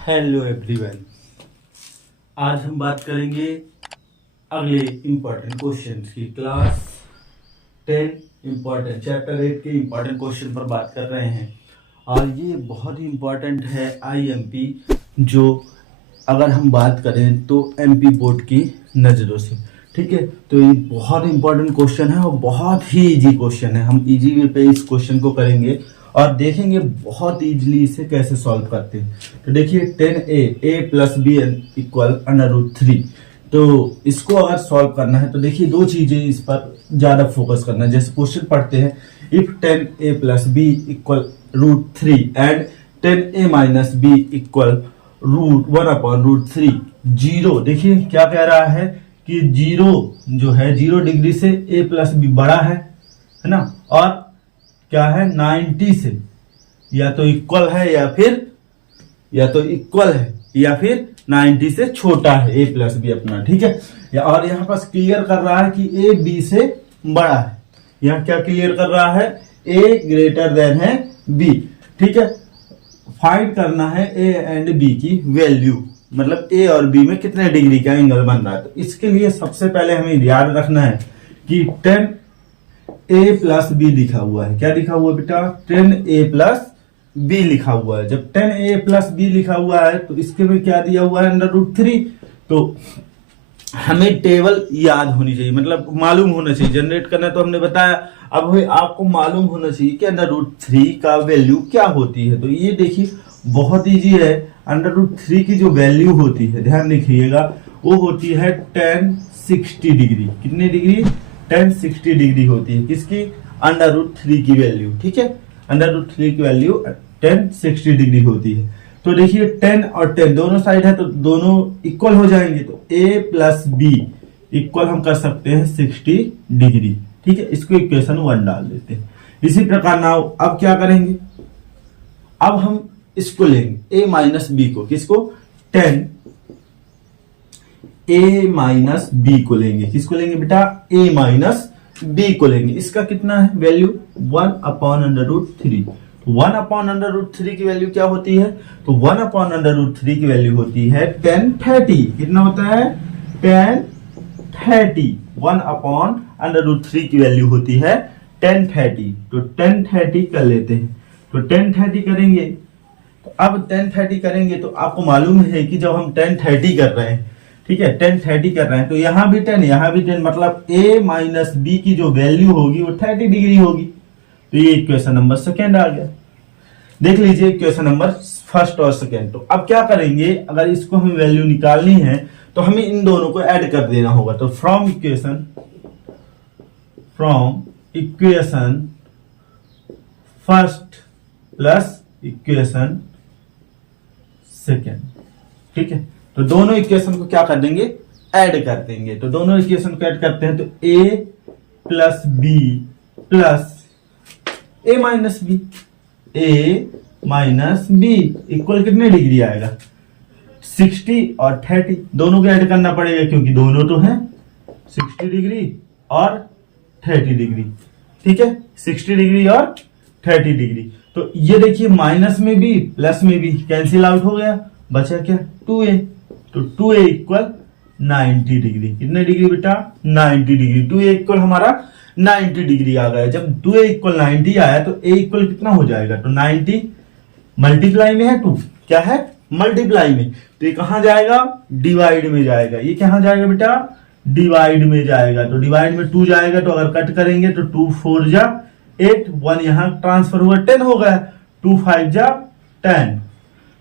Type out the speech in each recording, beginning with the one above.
Hello everyone. आज हम बात करेंगे अगले इम्पोर्टेंट क्वेश्चन की। क्लास 10 इम्पोर्टेंट चैप्टर 8 के इम्पोर्टेंट क्वेश्चन पर बात कर रहे हैं और ये बहुत ही इम्पोर्टेंट है आईएमपी, जो अगर हम बात करें तो एमपी बोर्ड की नज़रों से। ठीक है, तो ये बहुत इंपॉर्टेंट क्वेश्चन है और बहुत ही इजी क्वेश्चन है। हम इजी वे पे इस क्वेश्चन को करेंगे और देखेंगे बहुत इजीली इसे कैसे सॉल्व करते हैं। तो देखिए 10a प्लस बी इक्वल √3। तो इसको अगर सॉल्व करना है तो देखिए दो चीजें इस पर ज्यादा फोकस करना है। जैसे क्वेश्चन पढ़ते हैं, if 10a plus B equal √3 and 10a minus B equal √1/√3 zero. देखिए क्या कह रहा है कि जीरो जो है 0 डिग्री से a प्लस बी बड़ा है ना, और क्या है 90 से या तो इक्वल है या तो इक्वल है या फिर 90 से छोटा है a प्लस बी अपना। ठीक है, और यहाँ पास क्लियर कर रहा है कि a b से बड़ा है। यहाँ क्या क्लियर कर रहा है, a ग्रेटर देन है b। ठीक है, फाइंड करना है a एंड b की वैल्यू, मतलब a और b में कितने डिग्री का एंगल बन रहा है। तो इसके लिए सबसे पहले हमें याद रखना है कि 10a प्लस बी लिखा हुआ है। क्या लिखा हुआ है बेटा, 10a प्लस बी लिखा हुआ है। जब 10a प्लस बी लिखा हुआ है तो इसके में क्या दिया हुआ है, √3। तो हमें टेबल याद होनी चाहिए, मतलब मालूम होना चाहिए। जनरेट करना तो हमने बताया, अब भाई आपको मालूम होना चाहिए कि √3 का वैल्यू क्या होती है। तो ये देखिए बहुत इजी है। √3 की जो वैल्यू होती है, ध्यान रखिएगा, वो होती है 1060 डिग्री। कितने डिग्री, 1060 डिग्री होती है किसकी, √3 की वैल्यू। ठीक है, √3 की वैल्यू 1060 डिग्री होती है। तो देखिए 10 और 10 दोनों साइड है तो दोनों इक्वल हो जाएंगे। तो a प्लस बी इक्वल हम कर सकते हैं 60 डिग्री। ठीक है, इसको इक्वेशन 1 डाल देते हैं। इसी प्रकार नाउ अब क्या करेंगे, अब हम इसको लेंगे a माइनस बी को, किसको, 10 a माइनस बी को लेंगे। किसको लेंगे बेटा, a माइनस बी को लेंगे। इसका कितना है वैल्यू, 1/√3। 1/√3 की वैल्यू क्या होती है, तो 1/√3 की वैल्यू होती है 1030। कितना होता है, 1030। 1/√3 की वैल्यू होती है 1030। तो 1030 कर लेते हैं। तो 1030 करेंगे, तो अब 1030 करेंगे तो आपको मालूम है कि जब हम 1030 कर रहे हैं, ठीक है 1030 कर रहे हैं, तो यहां भी 10 यहां भी 10, मतलब a माइनस बी की जो वैल्यू होगी वो 30 डिग्री होगी। तो ये इक्वेशन नंबर सेकेंड आ गया। देख लीजिए इक्वेशन नंबर फर्स्ट और सेकेंड। तो अब क्या करेंगे, अगर इसको हमें वैल्यू निकालनी है तो हमें इन दोनों को ऐड कर देना होगा। तो from equation first plus equation second. ठीक है, तो दोनों इक्वेशन को क्या कर देंगे, ऐड कर देंगे। तो दोनों इक्वेशन को ऐड करते हैं तो a plus B plus a minus B, a minus B equal कितने डिग्री आएगा, 60 और 30। दोनों को ऐड करना पड़ेगा क्योंकि दोनों तो हैं 60 डिग्री और 30 डिग्री। ठीक है, 60 डिग्री और 30 डिग्री। तो ये देखिए माइनस में भी प्लस में भी कैंसिल आउट हो गया, बचा क्या 2a। तो 2a इक्वल 90 डिग्री। कितने डिग्री बेटा, 90 डिग्री। 2a इक्वल हमारा 90 डिग्री आ गया। जब 2a इक्वल 90 आया तो a इक्वल कितना हो जाएगा, तो 90 मल्टीप्लाई में है 2, क्या है मल्टीप्लाई में, तो ये कहां जाएगा, डिवाइड में जाएगा। ये कहां जाएगा बेटा, डिवाइड में जाएगा। तो डिवाइड में 2 जाएगा, तो अगर कट करेंगे तो 2 4 जा 8, 1 यहां ट्रांसफर हुआ 10 हो गया, 2 5 जा 10।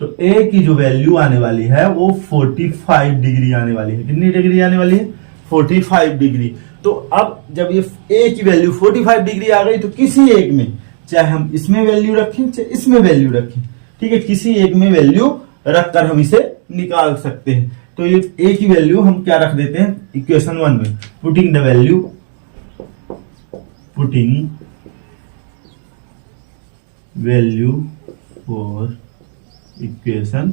तो a की जो वैल्यू आने वाली है वो 45 डिग्री आने वाली है। कितनी डिग्री आने वाली है, 45 डिग्री। तो अब जब ये a की वैल्यू 45 डिग्री आ गई तो किसी एक में, चाहे हम इसमें वैल्यू रखें चाहे इसमें वैल्यू रखें, ठीक है, किसी एक में वैल्यू रखकर हम इसे निकाल सकते हैं। तो ये a की वैल्यू हम क्या रख देते हैं इक्वेशन 1 में, putting value for equation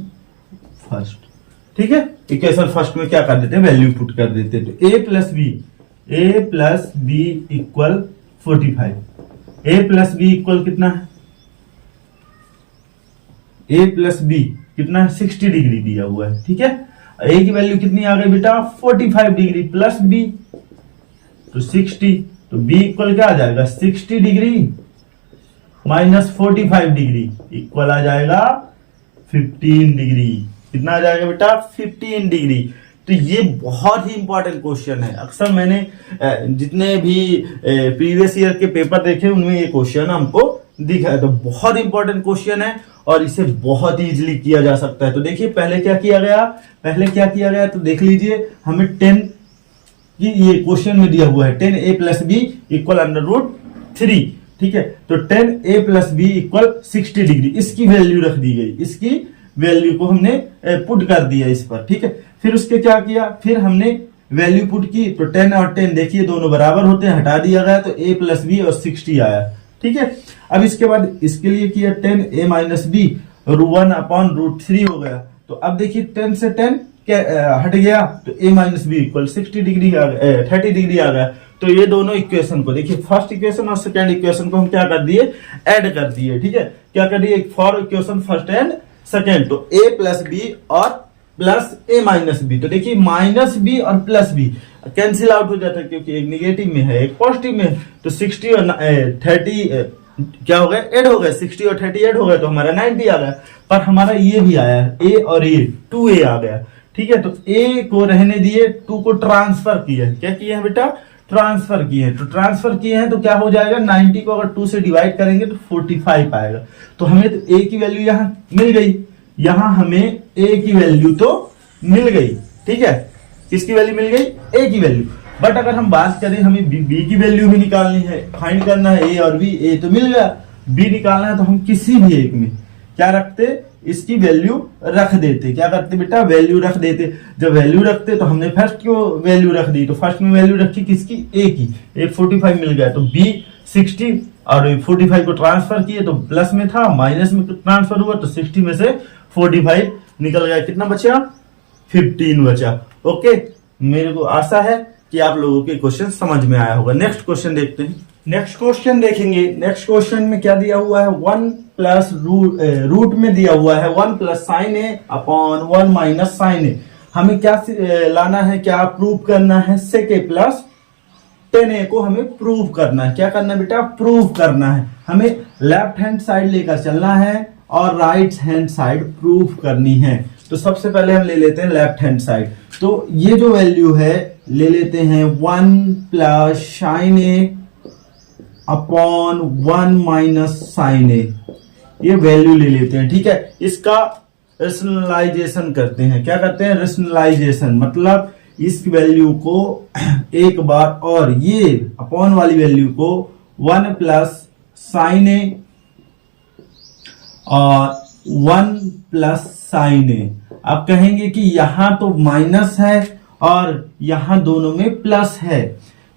first. ठीक है, इक्वेशन फर्स्ट में क्या कर देते हैं, वैल्यू पुट कर देते हैं। तो a plus B equal 45। a plus B equal कितना है, a प्लस बी कितना है 60 डिग्री दिया हुआ है, ठीक है। ए की वैल्यू कितनी आ गई बेटा 45 डिग्री प्लस बी, तो 60, तो बी इक्वल क्या आ जाएगा 60 डिग्री माइनस 45 डिग्री इक्वल आ जाएगा 15 डिग्री। कितना आ जाएगा बेटा 15 डिग्री। तो ये बहुत ही इंपॉर्टेंट क्वेश्चन है। अक्सर मैंने जितने भी प्रीवियस ईयर के पेपर देखे उनमें ये क्वेश्चन हमको दिखा है। तो बहुत इंपॉर्टेंट क्वेश्चन है और इसे बहुत इजीली किया जा सकता है। तो देखिए पहले क्या किया गया, तो देख लीजिए हमें 10 की ये क्वेश्चन में दिया हुआ है 10a प्लस बी इक्वल √3, ठीक है। तो 10a plus B equal 60 degree, इसकी वैल्यू रख दी गई, इसकी वैल्यू को हमने पुट कर दिया इस पर, ठीक है। फिर उसके क्या किया, फिर हमने वैल्यू पुट की, तो 10 और 10 देखिए दोनों बराबर होते हैं, हटा दिया गया, तो a प्लस बी और 60 आया, ठीक है। अब इसके बाद इसके लिए किया 10a माइनस बी 1/√3 हो गया। तो अब देखिए 10 से 10 हट गया, तो a minus B equal 60 degree आ गया, 30 डिग्री आ गया। तो ये दोनों इक्वेशन को देखिए, फर्स्ट इक्वेशन और सेकंड इक्वेशन को हम क्या कर दिए, ऐड कर दिए, ठीक है। क्या कर दिए, for equation first and second, तो a प्लस बी और प्लस a माइनस बी। तो देखिए माइनस बी और प्लस बी कैंसिल आउट हो जाता है, क्योंकि एक निगेटिव में है एक पॉजिटिव में है। तो 60 और 30 क्या हो गए, ऐड हो गए, 60 और 30 ऐड हो गए, तो हमारा 90 आ गया। पर हमारा ये भी आया है a और a 2a आ गया, ठीक है। तो a को रहने दिए, 2 को ट्रांसफर किया, क्या किए हैं बेटा, ट्रांसफर किए हैं। तो ट्रांसफर किए हैं तो क्या हो जाएगा, 90 को अगर 2 से डिवाइड करेंगे तो 45 आएगा। तो हमें तो a की वैल्यू यहां मिल गई, यहां हमें a की वैल्यू तो मिल गई, ठीक है। किसकी वैल्यू मिल गई, a की वैल्यू। बट अगर हम बात करें हमें b की वैल्यू भी निकालनी है, फाइंड करना है a और b, a तो मिल गया, b निकालना है, तो हम किसी भी एक में क्या रखते, इसकी वैल्यू रख देते। क्या करते बेटा, वैल्यू रख देते। जब वैल्यू रखते तो हमने फर्स्ट की वैल्यू रख दी, तो फर्स्ट में वैल्यू रखी किसकी, a की, a 45 मिल गया, तो b 60 और 45 को ट्रांसफर किए तो प्लस में था, माइनस में ट्रांसफर हुआ, तो 60 में से 45 निकल गया, कितना बचा 15 बचा। ओके, मेरे को आशा है कि आप लोगों के क्वेश्चन समझ में आया होगा। नेक्स्ट क्वेश्चन देखते हैं। नेक्स्ट क्वेश्चन देखेंगे। नेक्स्ट क्वेश्चन में क्या दिया हुआ है, 1 प्लस रूट में दिया हुआ है 1 प्लस साइन ए अपॉन 1 माइनस साइन ए। हमें क्या लाना है, क्या प्रूव करना है, सेक ए प्लस 10a को हमें प्रूव करना है। क्या करना है बेटा, प्रूव करना है। हमें लेफ्ट हैंड साइड लेकर चलना है और राइट हैंड साइड प्रूव करनी है। तो सबसे पहले हम ले लेते हैं लेफ्ट हैंड साइड। तो ये जो वैल्यू है ले लेते हैं 1 प्लस साइन ए अपॉन 1 माइनस साइन ए, ये वैल्यू ले लेते हैं, ठीक है। इसका रेशनलाइजेशन करते हैं। क्या करते हैं, रेशनलाइजेशन, मतलब इस वैल्यू को एक बार और ये अपॉन वाली वैल्यू को 1 प्लस साइन ए और 1 प्लस साइन ए। आप कहेंगे कि यहां तो माइनस है और यहां दोनों में प्लस है,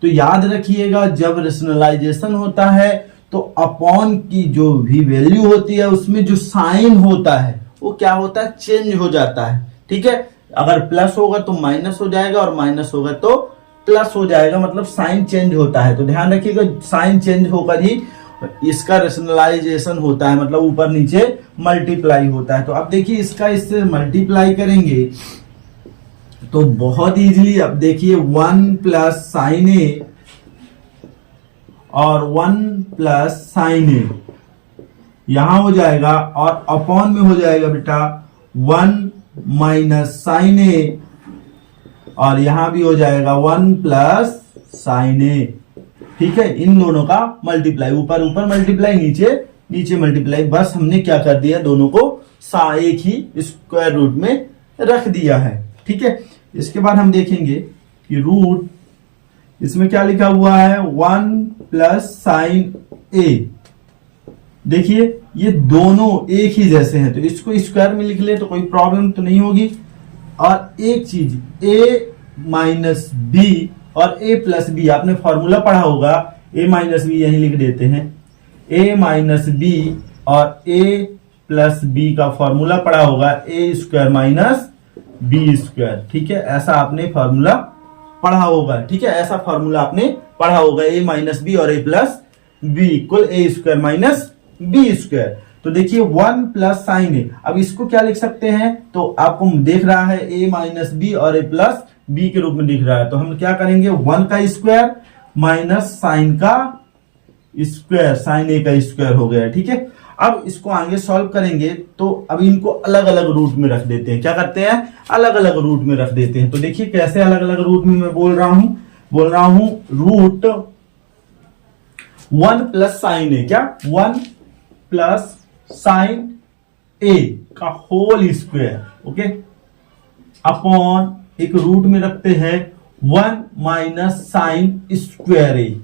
तो याद रखिएगा जब रेशनलाइजेशन होता है तो अपॉन की जो भी वैल्यू होती है उसमें जो साइन होता है वो क्या होता है, चेंज हो जाता है, ठीक है। अगर प्लस होगा तो माइनस हो जाएगा और माइनस होगा तो प्लस हो जाएगा, मतलब साइन चेंज होता है। तो ध्यान रखिएगा साइन चेंज होकर ही इसका रेशनलाइजेशन होता है, मतलब ऊपर नीचे मल्टीप्लाई होता है। तो अब देखिए इसका इससे मल्टीप्लाई करेंगे तो बहुत इजीली, अब देखिए 1 प्लस साइन ए और 1 प्लस साइन ए यहां हो जाएगा और अपॉन में हो जाएगा बेटा 1 माइनस साइन ए और यहां भी हो जाएगा 1 प्लस साइन ए, ठीक है। इन दोनों का मल्टीप्लाई, ऊपर ऊपर मल्टीप्लाई, नीचे नीचे मल्टीप्लाई, बस हमने क्या कर दिया, दोनों को एक ही स्क्वायर रूट में रख दिया है, ठीक है। इसके बाद हम देखेंगे कि रूट, इसमें क्या लिखा हुआ है 1 प्लस साइन ए। देखिए ये दोनों एक ही जैसे हैं, तो इसको स्क्वायर में लिख ले तो कोई प्रॉब्लम तो नहीं होगी। और एक चीज a माइनस बी और a प्लस बी, आपने फॉर्मूला पढ़ा होगा, a माइनस बी यही लिख देते हैं, a माइनस बी और a प्लस बी का फॉर्मूला पढ़ा होगा a square minus B square, ठीक है। ऐसा आपने फॉर्मूला पढ़ा होगा, ठीक है, ऐसा फॉर्मूला आपने पढ़ा होगा, a माइनस बी और a plus B equal a square minus B square. तो देखिए 1 प्लस साइन ए, अब इसको क्या लिख सकते हैं, तो आपको देख रहा है a माइनस बी और a प्लस बी के रूप में दिख रहा है, तो हम क्या करेंगे 1 का स्क्वायर माइनस साइन का स्क्वायर, साइन ए का स्क्वायर हो गया, ठीक है। अब इसको आगे सॉल्व करेंगे तो अब इनको अलग अलग रूट में रख देते हैं, क्या करते हैं अलग अलग रूट में रख देते हैं। तो देखिए कैसे अलग अलग रूट में मैं बोल रहा हूं रूट 1 प्लस साइन ए, क्या 1 प्लस साइन ए का होल स्क्वायर, ओके, अपॉन एक रूट में रखते हैं 1 माइनस साइन स्क्वायर ए,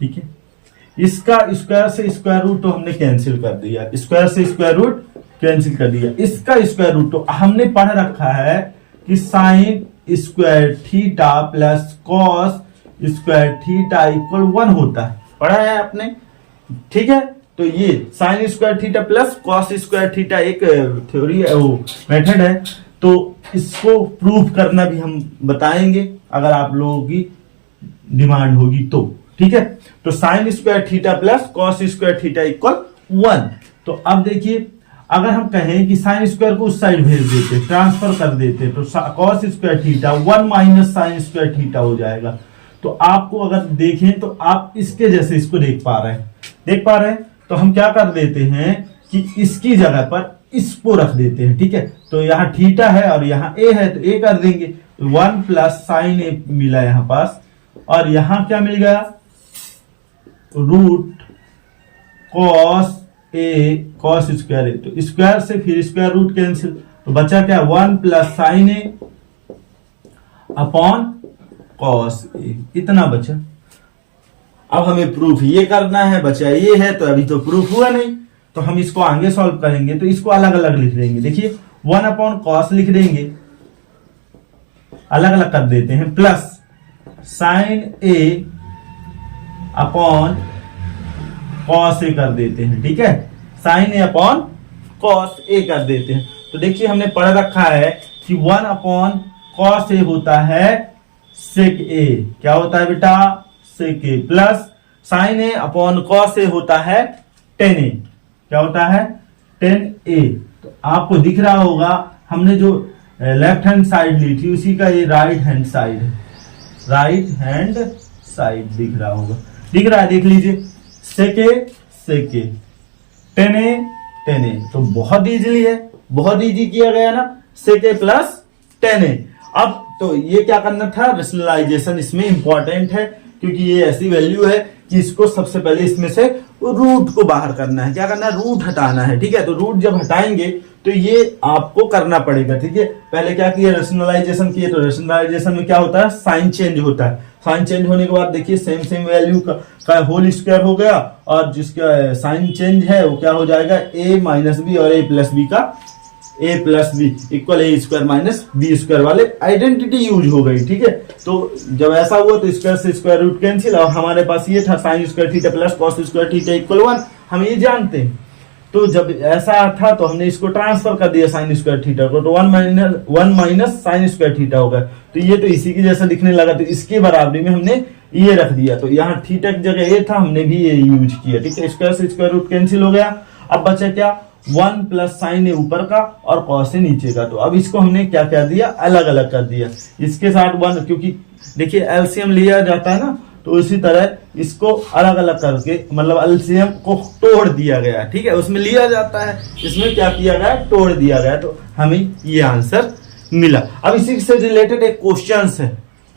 ठीक है। इसका स्क्वायर से स्क्वायर रूट तो हमने कैंसिल कर दिया, स्क्वायर से स्क्वायर रूट कैंसिल कर दिया, इसका स्क्वायर रूट तो हमने पढ़ रखा है कि sine square theta plus cos square theta equal 1 होता है, पढ़ा है आपने, ठीक है। तो ये sine square theta plus cos square theta एक थ्योरी है, वो मेथड है, तो इसको प्रूव करना भी हम बताएंगे अगर आप लोगों की डिमांड होगी तो, ठीक है। तो sine square theta plus cos square theta equal 1। तो अब देखिए अगर हम कहें कि साइन स्क्वायर को उस साइड भेज देते, ट्रांसफर कर देते, तो cos square theta 1 minus sine square theta हो जाएगा। तो आपको अगर देखें तो आप इसके जैसे इसको देख पा रहे हैं, तो हम क्या कर देते हैं कि इसकी जगह पर इसको रख देते हैं, ठीक है। तो यहाँ थीटा है और यहाँ ए है, तो ए कर देंगे, 1 प्लस साइन ए मिला यहाँ पास, और यहां क्या मिल गया root cos A cos square ए, तो स्क्वायर से फिर स्क्वायर रूट कैंसिल, तो बचा क्या 1 plus sign A upon cos A, इतना बचा। अब हमें प्रूफ ये करना है, बचा ये है, तो अभी तो प्रूफ हुआ नहीं, तो हम इसको आगे सॉल्व करेंगे, तो इसको अलग अलग लिख देंगे। देखिए 1 अपॉन कॉस लिख देंगे, अलग अलग कर देते हैं, plus sign A upon cos A कर देते हैं, ठीक है, sign A upon cos A कर देते हैं। तो देखिए हमने पढ़ रखा है कि 1 अपॉन कॉस ए होता है सेक ए, क्या होता है बेटा सेक ए, plus sign A upon cos A होता है टेन ए, क्या होता है टेन ए। तो आपको दिख रहा होगा हमने जो लेफ्ट हैंड साइड ली थी उसी का ये राइट हैंड साइड है, राइट हैंड साइड दिख रहा होगा, दिख रहा है, देख लीजिए सेके टेन ए, तो बहुत इजीली है, बहुत इजी किया गया ना, सेके प्लस टेन ए। अब तो ये क्या करना था, रेशनलाइजेशन इसमें इंपॉर्टेंट है, क्योंकि ये ऐसी वैल्यू है कि इसको सबसे पहले इसमें से रूट को बाहर करना है, क्या करना है रूट हटाना है, ठीक है। तो रूट जब हटाएंगे तो ये आपको करना पड़ेगा, ठीक है। पहले क्या किया रेशनलाइजेशन किए, तो रेशनलाइजेशन में क्या होता है साइन चेंज होता है, साइन चेंज होने के बाद देखिए सेम वैल्यू का होल स्क्वायर हो गया, और जिसका साइन चेंज है वो क्या हो जाएगा a माइनस बी और a प्लस बी का a plus B equal A square minus B square वाले आइडेंटिटी यूज हो गई, ठीक है। तो जब ऐसा हुआ तो स्क्वायर से स्क्वायर रूट कैंसिल, और हमारे पास ये था sine square theta plus cos square theta equal 1, हम ये जानते हैं। तो जब ऐसा था तो हमने इसको ट्रांसफर कर दिया साइन स्क्वायर थीटा को, तो 1 माइनस साइन स्क्वायर थीटा होगा, तो ये तो इसी की जैसा दिखने लगा, तो इसके बराबरी में हमने ये रख दिया, तो यहाँ थीटा की जगह ये था, हमने भी ये यूज किया, ठीक है। स्क्वायर से स्क्वायर रूट कैंसिल हो गया, अब बचा क्या 1 प्लस साइन ए ऊपर का और कॉस ए नीचे का। तो अब इसको हमने क्या कर दिया अलग अलग कर दिया, इसके साथ 1, क्योंकि देखिए एलसीएम लिया जाता है ना, तो उसी तरह इसको अलग अलग करके मतलब एलसीएम को तोड़ दिया गया, ठीक है, उसमें लिया जाता है, इसमें क्या किया गया तोड़ दिया गया, तो हमें ये आंसर मिला। अब इसी से रिलेटेड एक क्वेश्चन है,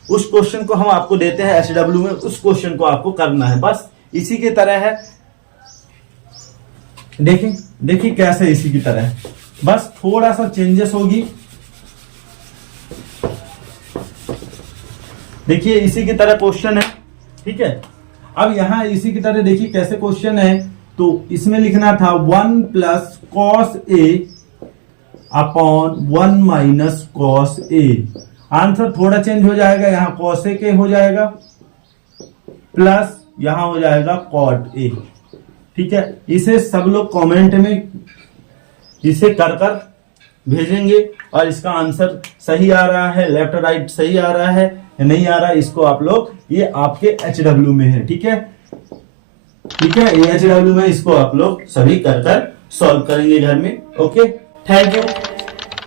उस क्वेश्चन को हम आपको देते हैं एचडब्ल्यू में, उस क्वेश्चन को आपको करना है, बस इसी की तरह है, देखिए कैसे इसी की तरह है, बस थोड़ा सा चेंजेस होगी। देखिए इसी की तरह क्वेश्चन है, ठीक है। अब यहां इसी की तरह देखिए कैसे क्वेश्चन है, तो इसमें लिखना था 1 plus cos A upon 1 minus cos A. Answer थोड़ा चेंज हो जाएगा, यहाँ कॉस ए के हो जाएगा प्लस यहां हो जाएगा कॉट ए, ठीक है। इसे सब लोग कमेंट में इसे कर कर भेजेंगे, और इसका आंसर सही आ रहा है लेफ्ट राइट सही आ रहा है या नहीं आ रहा है, इसको आप लोग ये आपके एचडब्ल्यू में है, ठीक है। ठीक है, AHW में इसको आप लोग सभी कर सॉल्व करेंगे घर में। Okay, thank you.